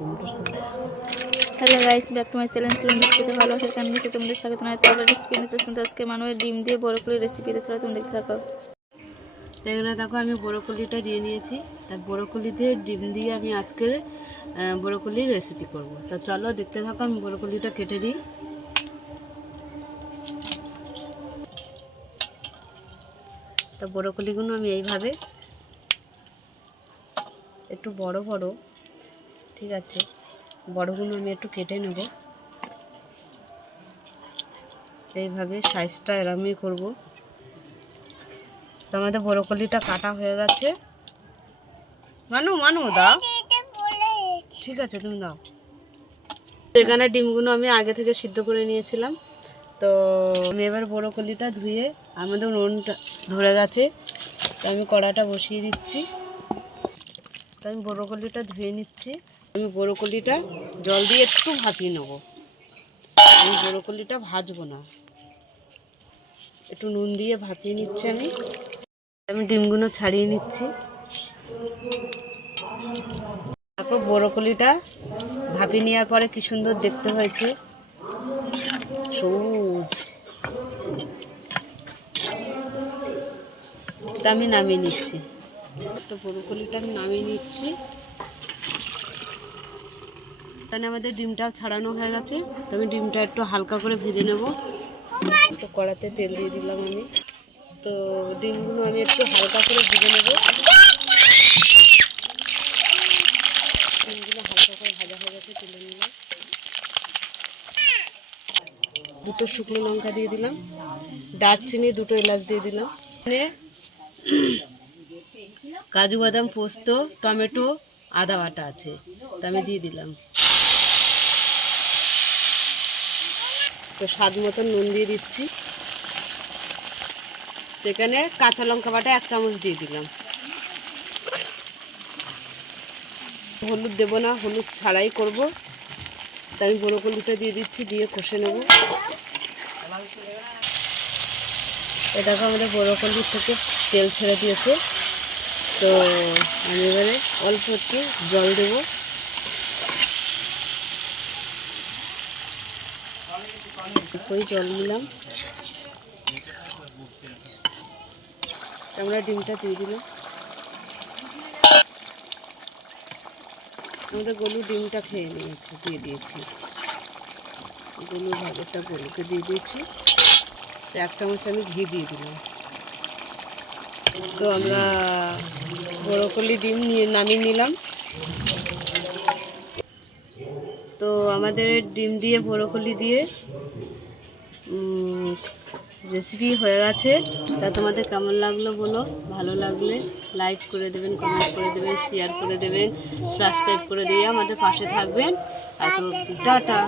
Hello guys, back to my channel. কিছু ভালোবাসার channel আছে, তোমাদের স্বাগত জানাই। তারপর রেসিপি নিয়ে চলছে আজকে মানুষের ডিম দিয়ে বরকলি রেসিপি। এছাড়া তুমি দেখতে থাকো। এখানে দেখো আমি বরকলিটা নিয়ে নিয়েছি। তার বরকলি দিয়ে ডিম দিয়ে আমি আজকের বরকলির রেসিপি করব। তা চলো দেখতে থাকো, আমি বরকলিটা কেটে নিই। তা বরকলিগুলো আমি এইভাবে একটু বড় বড়, ঠিক আছে, বড়গুলো আমি একটু কেটে নেব। এইভাবে সাইজটা এরমই করব। তো আমাদের বরকলিটা কাটা হয়ে গেছে। মানু দাও, ঠিক আছে তুমি দাও। এখানে ডিমগুলো আমি আগে থেকে সিদ্ধ করে নিয়েছিলাম। তো আমি এবার বরকলিটা ধুয়ে, আমাদের নুনটা ধরে গেছে, তো আমি কড়াটা বসিয়ে দিচ্ছি। তো আমি বরকলিটা ধুয়ে নিচ্ছি। আমি বরকলিটা জল দিয়ে একটু ভাপিয়ে নেব। আমি বরকলিটা ভাজবো না, একটু নুন দিয়ে ভাপিয়ে নিচ্ছি। আমি ডিমগুলো ছাড়িয়ে নিচ্ছি। তারপর বরকলিটা ভাপিয়ে নেওয়ার পরে কি সুন্দর দেখতে হয়েছে, সবুজ। তা আমি নামিয়ে নিচ্ছি। তো বরকলিটা আমি নামিয়ে নিচ্ছি। এখানে আমাদের ডিমটাও ছাড়ানো হয়ে গেছে। তো আমি ডিমটা একটু হালকা করে ভেজে নেব। তো কড়াতে তেল দিয়ে দিলাম আমি। তো ডিমগুলো আমি একটু হালকা করে ভেজে নেব। ডিমগুলো হালকা করে ভাজা হয়ে গেছে, তুলে নিলাম। দুটো শুকনো লঙ্কা দিয়ে দিলাম, দারচিনি, দুটো এলাচ দিয়ে দিলাম। কাজু বাদাম, পোস্ত, টমেটো, আদা বাটা আছে, তো আমি দিয়ে দিলাম। তো স্বাদ মতন নুন দিয়ে দিচ্ছি। এখানে কাঁচা লঙ্কা বাটা 1 চামচ দিয়ে দিলাম। হলুদ দেবো না, হলুদ ছাড়াই করব। তাই আমি বরকলিটা দিয়ে দিচ্ছি, দিয়ে কষে নেব। এ দেখো আমাদের বরকলির থেকে তেল ছেড়ে দিয়েছে। তো আমি এবারে অল্প একটু জল দেব। ওই জল নিলাম, আমরা ডিমটা দিয়ে দিলাম। আমাদের গলু ডিমটা খেয়ে নিয়েছে, দিয়ে দিয়েছি। গলুর ভাগেরটা গলুকে দিয়ে দিয়েছি। 1 চামচ আমি ঘি দিয়ে দিলাম। তো আমরা বরকলি ডিম নামিয়ে নিলাম। তো আমাদের ডিম দিয়ে বরকলি দিয়ে রেসিপি হয়ে গেছে। তা তোমাদের কেমন লাগলো বলো। ভালো লাগলে লাইক করে দেবেন, কমেন্ট করে দেবেন, শেয়ার করে দেবেন, সাবস্ক্রাইব করে দিয়ে আমাদের পাশে থাকবেন। আর তো টাটা।